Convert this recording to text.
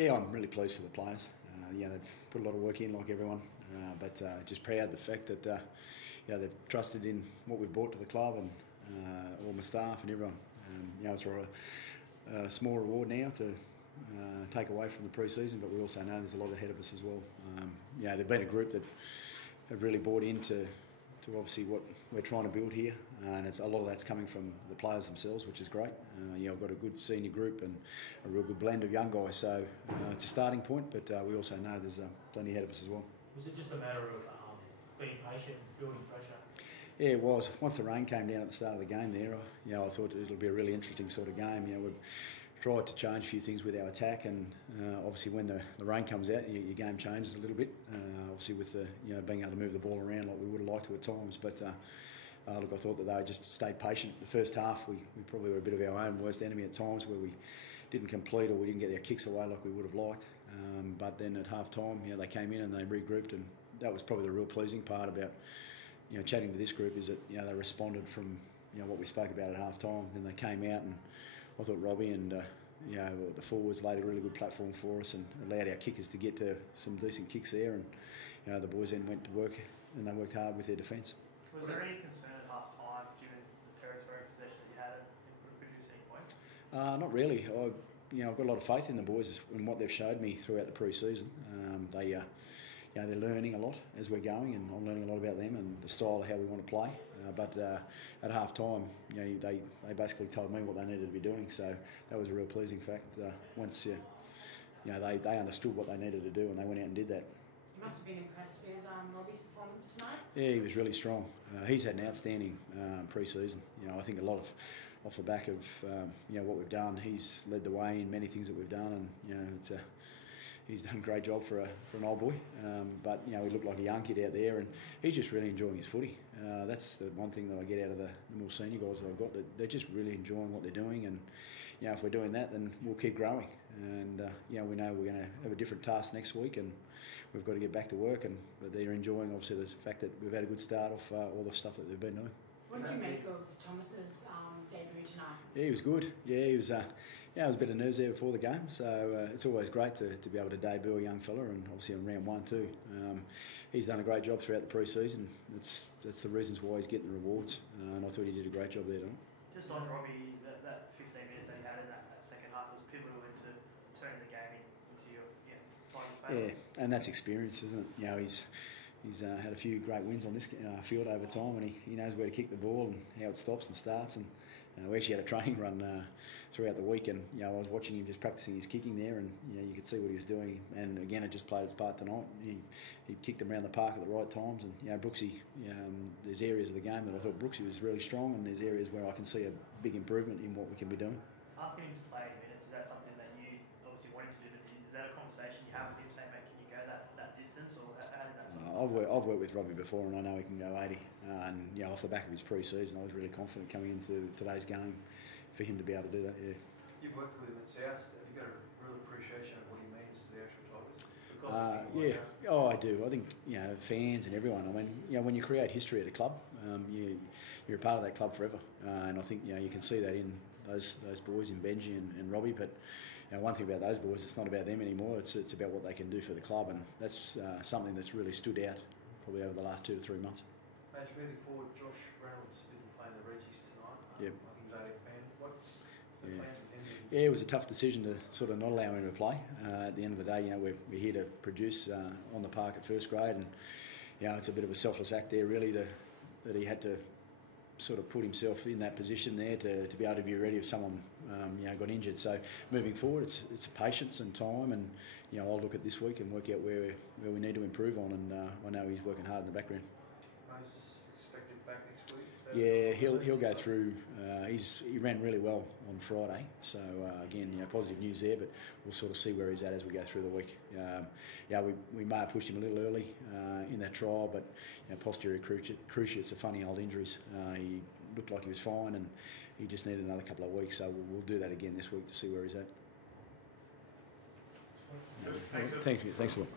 Yeah, I'm really pleased for the players. They've put a lot of work in, like everyone, but just proud of the fact that they've trusted in what we've brought to the club and all my staff and everyone. It's a small reward now to take away from the pre-season, but we also know there's a lot ahead of us as well. They've been a group that have really bought into obviously what we're trying to build here, and a lot of that's coming from the players themselves, which is great. I've got a good senior group and a real good blend of young guys, so it's a starting point, but we also know there's plenty ahead of us as well. Was it just a matter of being patient, building pressure? Yeah, it was. Once the rain came down at the start of the game there, I thought it'll be a really interesting sort of game. We've tried to change a few things with our attack, and obviously when the rain comes out, your game changes a little bit. Obviously with the being able to move the ball around like we would have liked to at times, but look, I thought that they just stayed patient. The first half, we probably were a bit of our own worst enemy at times, where we didn't complete or we didn't get our kicks away like we would have liked. But then at half time, they came in and they regrouped, and that was probably the real pleasing part about chatting to this group, is that they responded from what we spoke about at half time. Then they came out, and I thought Robbie and the forwards laid a really good platform for us and allowed our kickers to get to some decent kicks there, and the boys then went to work and they worked hard with their defence. Was there any concern at half time, given the territory possession that you had, and could produce any points? Not really. I've got a lot of faith in the boys and what they've showed me throughout the pre-season. They're learning a lot as we're going, and I'm learning a lot about them and the style of how we want to play. But at half time, they basically told me what they needed to be doing, so that was a real pleasing fact. Once they understood what they needed to do, and they went out and did that. You must have been impressed with Robbie's performance tonight. Yeah, he was really strong. He's had an outstanding pre-season. I think a lot of off the back of what we've done. He's led the way in many things that we've done, and he's done a great job for an old boy. But he looked like a young kid out there, and he's just really enjoying his footy. That's the one thing that I get out of the more senior guys that I've got, that they're just really enjoying what they're doing, and if we're doing that, then we'll keep growing. And we know we're going to have a different task next week, and we've got to get back to work. But they're enjoying obviously the fact that we've had a good start off all the stuff that they've been doing. What did you make of Thomas's debut tonight? Yeah, he was good. Yeah, he was. There was a bit of nerves there before the game, so it's always great to be able to debut a young fella, and obviously on round one too. He's done a great job throughout the pre-season. That's the reasons why he's getting the rewards, and I thought he did a great job there, Don. Just on Robbie, that 15 minutes that he had in that second half was pivotal into turning the game into your final favour. Yeah, and that's experience, isn't it? He's had a few great wins on this field over time, and he knows where to kick the ball and how it stops and starts. And we actually had a training run throughout the week, and I was watching him just practicing his kicking there, and you could see what he was doing. And again, it just played its part tonight. He kicked them around the park at the right times, and Brooksy, there's areas of the game that I thought Brooksy was really strong, and there's areas where I can see a big improvement in what we can be doing. Asking him to play minutes, is that something that you obviously want him to do? Is that a conversation you have with him, saying, mate, can you go that distance, or how did that? I've worked with Robbie before, and I know he can go 80. And off the back of his pre-season, I was really confident coming into today's game for him to be able to do that. Yeah. You've worked with him at South. Have you got a real appreciation of what he means to the actual Tigers? Yeah. Oh, I do. I think fans and everyone. I mean, when you create history at a club, you're a part of that club forever. And I think you can see that in those boys in Benji and Robbie. But one thing about those boys, it's not about them anymore. It's about what they can do for the club, and that's something that's really stood out probably over the last 2 to 3 months. Match moving forward, Josh Reynolds didn't play in the Regis tonight. Yep. I think he's 18 fan. What's the plans with him? Yeah, it was a tough decision to sort of not allow him to play. At the end of the day, we're here to produce on the park at first grade, and it's a bit of a selfless act there, really, that he had to sort of put himself in that position there to be able to be ready if someone got injured. So moving forward, it's patience and time, and I'll look at this week and work out where we need to improve on, and I know he's working hard in the background. Moses expected back next week? Yeah, he'll go through. He ran really well on Friday, so again, positive news there. But we'll sort of see where he's at as we go through the week. We may have pushed him a little early in that trial, but posterior cruciates are funny old injuries. He looked like he was fine, and he just needed another couple of weeks. So we'll do that again this week to see where he's at. Thank you. Thanks a lot.